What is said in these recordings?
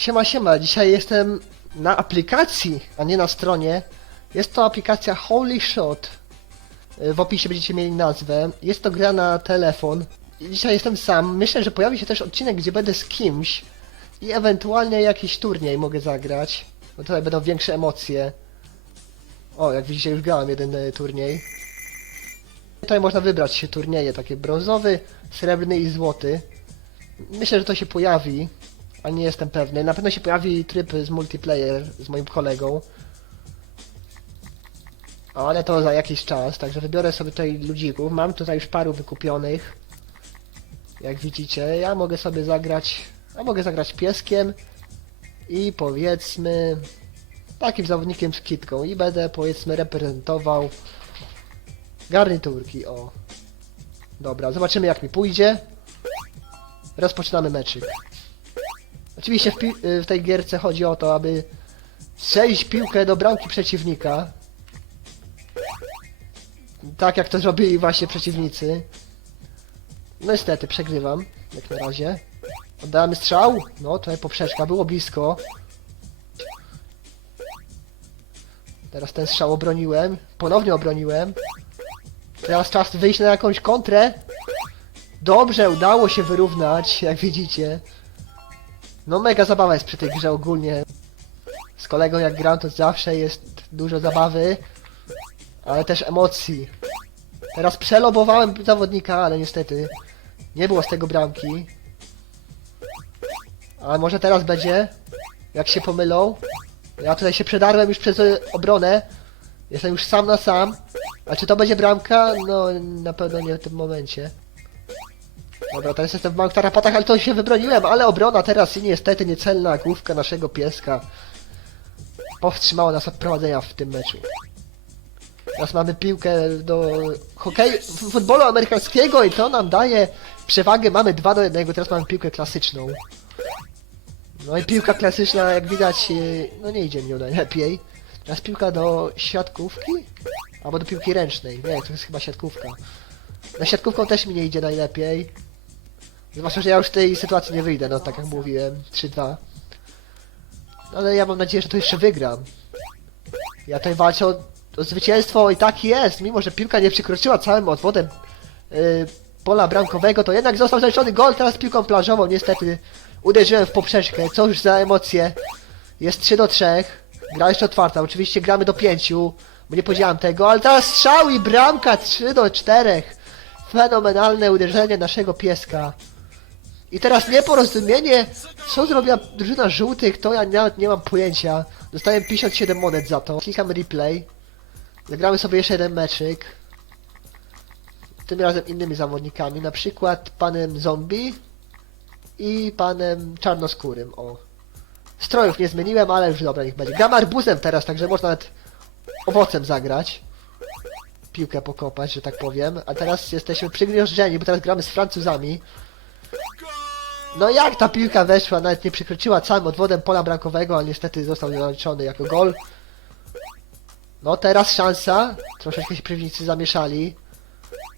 Siema, siema. Dzisiaj jestem na aplikacji, a nie na stronie. Jest to aplikacja Holy Shot. W opisie będziecie mieli nazwę. Jest to gra na telefon. Dzisiaj jestem sam. Myślę, że pojawi się też odcinek, gdzie będę z kimś. I ewentualnie jakiś turniej mogę zagrać. Bo tutaj będą większe emocje. O, jak widzicie, już grałem jeden y, turniej. Tutaj można wybrać się turnieje, takie brązowy, srebrny i złoty. Myślę, że to się pojawi, a nie jestem pewny. Na pewno się pojawi tryb z multiplayer z moim kolegą. Ale to za jakiś czas, także wybiorę sobie tutaj ludzików. Mam tutaj już paru wykupionych. Jak widzicie, ja mogę sobie zagrać, a mogę zagrać pieskiem i powiedzmy takim zawodnikiem z kitką i będę powiedzmy reprezentował garniturki, o. Dobra, zobaczymy jak mi pójdzie. Rozpoczynamy meczyk. Oczywiście w, w tej gierce chodzi o to, aby strzelić piłkę do bramki przeciwnika. Tak jak to zrobili właśnie przeciwnicy. No niestety, przegrywam, jak na razie. Oddamy strzał. No, tutaj poprzeczka, było blisko. Teraz ten strzał obroniłem. Ponownie obroniłem. Teraz czas wyjść na jakąś kontrę. Dobrze, udało się wyrównać, jak widzicie. No mega zabawa jest przy tej grze ogólnie. Z kolegą jak gram to zawsze jest dużo zabawy, ale też emocji. Teraz przelobowałem zawodnika, ale niestety nie było z tego bramki. Ale może teraz będzie, jak się pomylą. Ja tutaj się przedarłem już przez obronę. Jestem już sam na sam. A czy to będzie bramka? No na pewno nie w tym momencie. Dobra, teraz jestem w małych tarapatach, ale to się wybroniłem, ale obrona teraz i niestety niecelna główka naszego pieska powstrzymała nas od prowadzenia w tym meczu. Teraz mamy piłkę do hokeju, futbolu amerykańskiego i to nam daje przewagę, mamy 2 do 1, teraz mamy piłkę klasyczną. No i piłka klasyczna, jak widać, yy, no nie idzie mi najlepiej. Teraz piłka do siatkówki? Albo do piłki ręcznej. Nie, to jest chyba siatkówka. Na siatkówką też mi nie idzie najlepiej. Zwłaszcza, że ja już z tej sytuacji nie wyjdę, no tak jak mówiłem. 3-2. No, ale ja mam nadzieję, że to jeszcze wygram. Ja tutaj walczę o, o zwycięstwo i tak jest. Mimo, że piłka nie przekroczyła całym odwodem yy, pola bramkowego, to jednak został zaliczony gol. Teraz piłką plażową niestety uderzyłem w poprzeczkę. Co już za emocje. Jest 3 do 3. Gra jeszcze otwarta. Oczywiście gramy do 5, bo nie powiedziałem tego, ale teraz strzał i bramka 3 do 4. Fenomenalne uderzenie naszego pieska. I teraz nieporozumienie, co zrobiła drużyna żółtych, to ja nawet nie mam pojęcia. Dostałem 57 monet za to. Klikam replay. Zagramy sobie jeszcze jeden meczyk. Tym razem innymi zawodnikami, na przykład panem zombie i panem czarnoskórym, o. Strojów nie zmieniłem, ale już dobra, niech będzie. Gram arbuzem teraz, także można nawet owocem zagrać. Piłkę pokopać, że tak powiem. A teraz jesteśmy przygnieżdżeni, bo teraz gramy z Francuzami. No jak ta piłka weszła, nawet nie przekroczyła całym odwodem pola bramkowego, ale niestety został zaliczony jako gol. No teraz szansa. Troszeczkę się przeciwnicy zamieszali.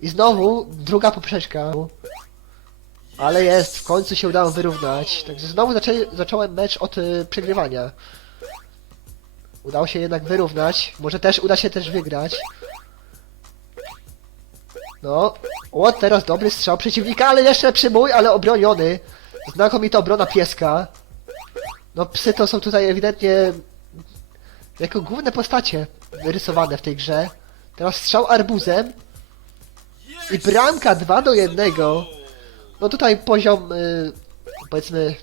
I znowu druga poprzeczka. Ale jest, w końcu się udało wyrównać. Także znowu zaczęli, zacząłem mecz od y, przegrywania. Udało się jednak wyrównać. Może też uda się też wygrać. No. O, teraz dobry strzał przeciwnika, ale jeszcze przy mój, ale obroniony. Znakomita obrona pieska. No psy to są tutaj ewidentnie jako główne postacie rysowane w tej grze. Teraz strzał arbuzem. I bramka 2 do 1. No tutaj poziom, y, powiedzmy,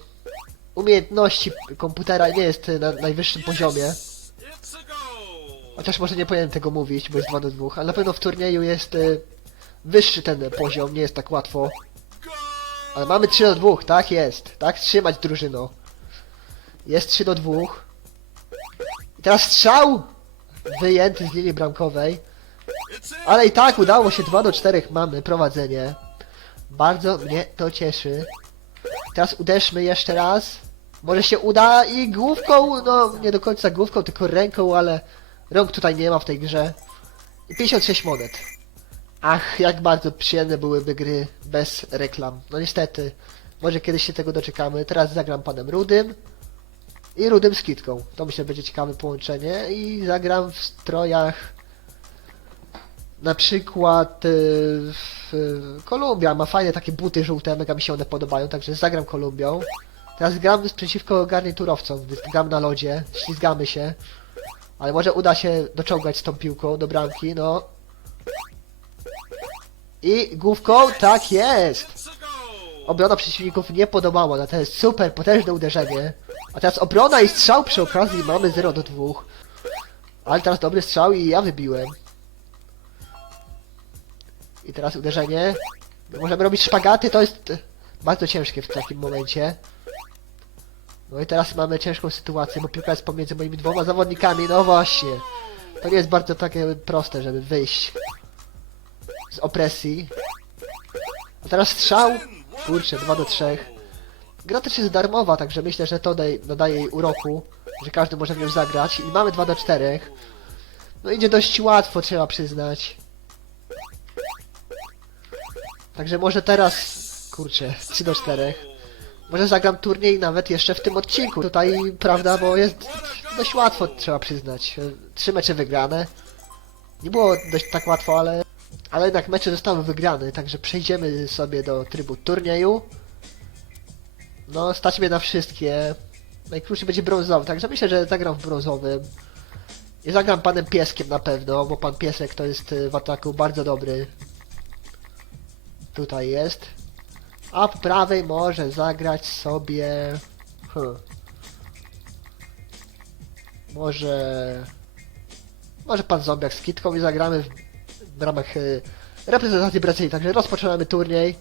umiejętności komputera nie jest na najwyższym poziomie. Chociaż może nie powinienem tego mówić, bo jest 2 do 2, ale na pewno w turnieju jest y, wyższy ten poziom, nie jest tak łatwo. Ale mamy 3 do 2, tak jest. Tak trzymać drużyno. Jest 3 do 2. I teraz strzał! Wyjęty z linii bramkowej. Ale i tak udało się 2 do 4 mamy prowadzenie. Bardzo mnie to cieszy. Teraz uderzmy jeszcze raz. Może się uda i główką, no nie do końca główką, tylko ręką, ale rąk tutaj nie ma w tej grze. I 56 monet. Ach, jak bardzo przyjemne byłyby gry bez reklam. No niestety, może kiedyś się tego doczekamy. Teraz zagram panem Rudym. i rudym skitką. To myślę będzie ciekawe połączenie i zagram w strojach na przykład y, w Kolumbia ma fajne takie buty żółte, mega mi się one podobają, także zagram Kolumbią. Teraz gram przeciwko garniturowcom, gram na lodzie, ślizgamy się. Ale może uda się doczołgać z tą piłką do bramki, no. I główką, tak jest! Obrona przeciwników nie podobała, no to jest super, potężne uderzenie. A teraz obrona i strzał przy okazji, mamy 0 do 2. Ale teraz dobry strzał i ja wybiłem. I teraz uderzenie. Możemy robić szpagaty, to jest bardzo ciężkie w takim momencie. No i teraz mamy ciężką sytuację, bo piłka jest pomiędzy moimi dwoma zawodnikami, no właśnie. To nie jest bardzo takie proste, żeby wyjść z opresji. A teraz strzał. Kurczę, 2 do 3. Gra też jest darmowa, także myślę, że to daj, dodaje jej uroku, że każdy może w nią zagrać. I mamy 2 do 4. No idzie dość łatwo, trzeba przyznać. Także może teraz, kurczę, 3 do 4. Może zagram turniej nawet jeszcze w tym odcinku. Tutaj, prawda, bo jest dość łatwo, trzeba przyznać. Trzy mecze wygrane. Nie było dość tak łatwo, ale, ale jednak mecze zostały wygrane, także przejdziemy sobie do trybu turnieju. No, stać mnie na wszystkie. Najkrótszy będzie brązowy, także myślę, że zagram w brązowym. I zagram panem pieskiem na pewno, bo pan piesek to jest y, w ataku bardzo dobry. Tutaj jest. A w prawej może zagrać sobie... Hmm. Może... Może pan Zombiak z kitką i zagramy w, w ramach y, reprezentacji Brazylii. Także rozpoczynamy turniej.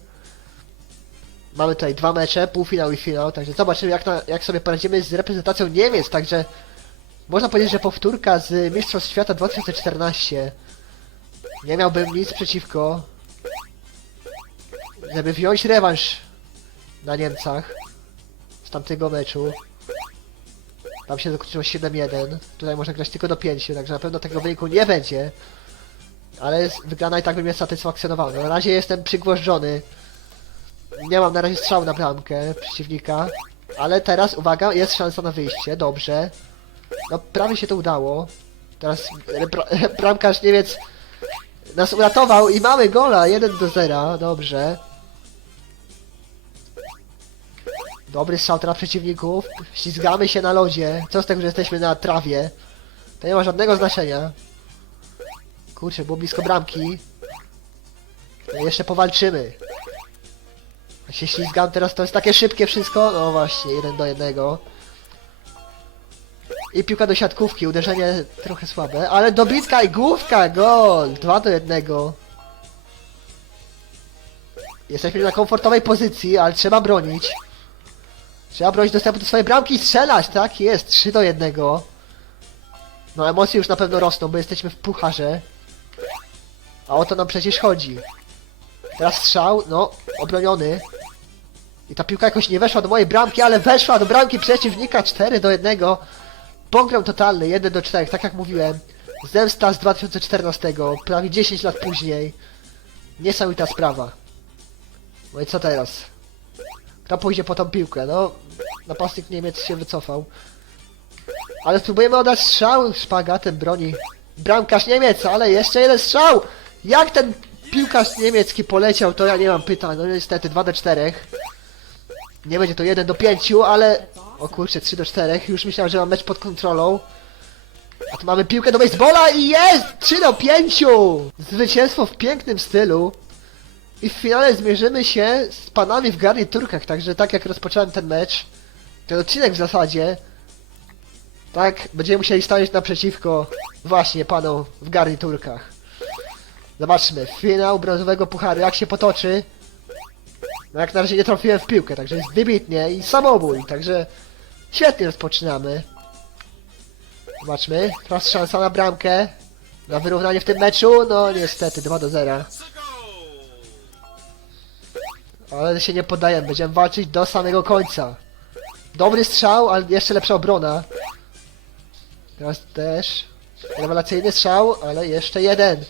Mamy tutaj dwa mecze, półfinał i finał, także zobaczymy jak, na, jak sobie poradzimy z reprezentacją Niemiec, także można powiedzieć, że powtórka z Mistrzostw Świata 2014. Nie miałbym nic przeciwko, żeby wziąć rewanż na Niemcach z tamtego meczu. Tam się zakończyło 7-1, tutaj można grać tylko do 5, także na pewno tego wyniku nie będzie. Ale wygrana i tak by mnie satysfakcjonowała. No, Na razie jestem przygłożony. Nie mam na razie strzału na bramkę przeciwnika. Ale teraz, uwaga, jest szansa na wyjście, dobrze. No prawie się to udało. Teraz bra bramkarz Niemiec nas uratował i mamy gola 1 do 0, dobrze. Dobry strzał teraz przeciwników. Ślizgamy się na lodzie. Co z tego, że jesteśmy na trawie? To nie ma żadnego znaczenia. Kurczę, było blisko bramki. No jeszcze powalczymy. Ja się ślizgam teraz, to jest takie szybkie wszystko. No właśnie, jeden do jednego. I piłka do siatkówki, uderzenie trochę słabe, ale dobitka i główka, gol! 2 do jednego. Jesteśmy na komfortowej pozycji, ale trzeba bronić. Trzeba bronić dostępu do swojej bramki i strzelać, tak? Jest, 3 do jednego. No emocje już na pewno rosną, bo jesteśmy w pucharze. A o to nam przecież chodzi. Teraz strzał, no, obroniony. I ta piłka jakoś nie weszła do mojej bramki, ale weszła do bramki przeciwnika 4 do 1. Pogrom totalny, 1 do 4, tak jak mówiłem. Zemsta z 2014, prawie 10 lat później. Niesamowita sprawa. No i co teraz? Kto pójdzie po tą piłkę? No, napastnik Niemiec się wycofał. Ale spróbujemy oddać strzał szpagatem broni. Bramkarz Niemiec, ale jeszcze jeden strzał! Jak ten piłkarz niemiecki poleciał, to ja nie mam pytań. No niestety 2 do 4. Nie będzie to 1 do 5, ale... O kurczę, 3 do 4. Już myślałem, że mam mecz pod kontrolą. A tu mamy piłkę do baseballa i jest! 3 do 5! Zwycięstwo w pięknym stylu. I w finale zmierzymy się z panami w garniturkach, także tak jak rozpocząłem ten mecz, ten odcinek w zasadzie, tak, będziemy musieli stanąć naprzeciwko właśnie panom w garniturkach. Zobaczmy, finał brązowego pucharu, jak się potoczy. No jak na razie nie trafiłem w piłkę, także jest wybitnie i samobój, także świetnie rozpoczynamy. Zobaczmy, teraz szansa na bramkę, na wyrównanie w tym meczu, no niestety 2 do 0. It's a goal! Ale się nie poddajemy, będziemy walczyć do samego końca. Dobry strzał, ale jeszcze lepsza obrona. Teraz też. Rewelacyjny strzał, ale jeszcze jeden.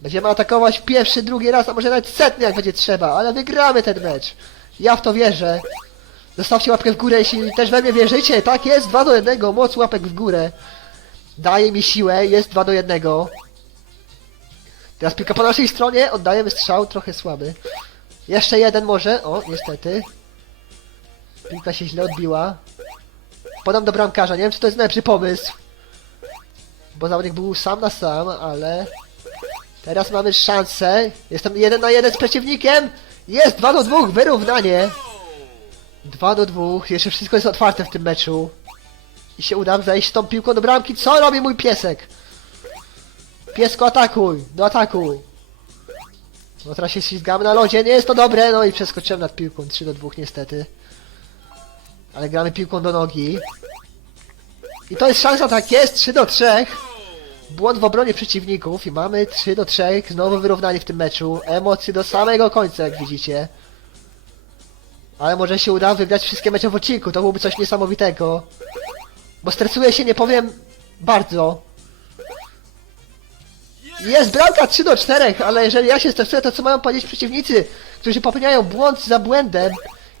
Będziemy atakować pierwszy, drugi raz, a może nawet setny jak będzie trzeba, ale wygramy ten mecz. Ja w to wierzę. Zostawcie łapkę w górę, jeśli też we mnie wierzycie. Tak jest, 2 do 1, moc łapek w górę. Daje mi siłę, jest 2 do 1. Teraz piłka po naszej stronie, oddajemy strzał, trochę słaby. Jeszcze jeden może, o, niestety. Piłka się źle odbiła. Podam do bramkarza, nie wiem czy to jest najlepszy pomysł. Bo zawodnik był sam na sam, ale... Teraz mamy szansę. Jestem jeden na jeden z przeciwnikiem. Jest 2 do 2, wyrównanie. 2 do 2, jeszcze wszystko jest otwarte w tym meczu. I się uda zejść tą piłką do bramki. Co robi mój piesek? Piesko atakuj, do ataku. No teraz się ślizgamy na lodzie, nie jest to dobre, no i przeskoczyłem nad piłką, 3 do 2 niestety. Ale gramy piłką do nogi. I to jest szansa, tak jest, 3 do 3. Błąd w obronie przeciwników i mamy 3 do 3, znowu wyrównanie w tym meczu. Emocje do samego końca, jak widzicie. Ale może się uda wygrać wszystkie mecze w odcinku, to byłoby coś niesamowitego. Bo stresuję się, nie powiem, bardzo. Jest bramka 3 do 4, ale jeżeli ja się stresuję, to co mają powiedzieć przeciwnicy, którzy popełniają błąd za błędem.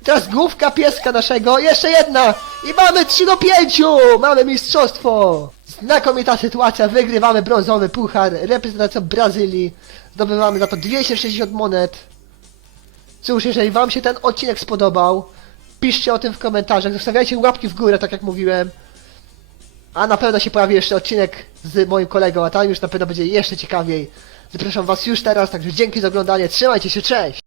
Teraz główka pieska naszego, jeszcze jedna! I mamy 3 do 5! Mamy mistrzostwo! Znakomita sytuacja, wygrywamy brązowy puchar, reprezentacją Brazylii. Zdobywamy za to 260 monet. Cóż, jeżeli wam się ten odcinek spodobał, piszcie o tym w komentarzach, zostawiajcie łapki w górę, tak jak mówiłem. A na pewno się pojawi jeszcze odcinek z moim kolegą, a tam już na pewno będzie jeszcze ciekawiej. Zapraszam was już teraz, także dzięki za oglądanie, trzymajcie się, cześć!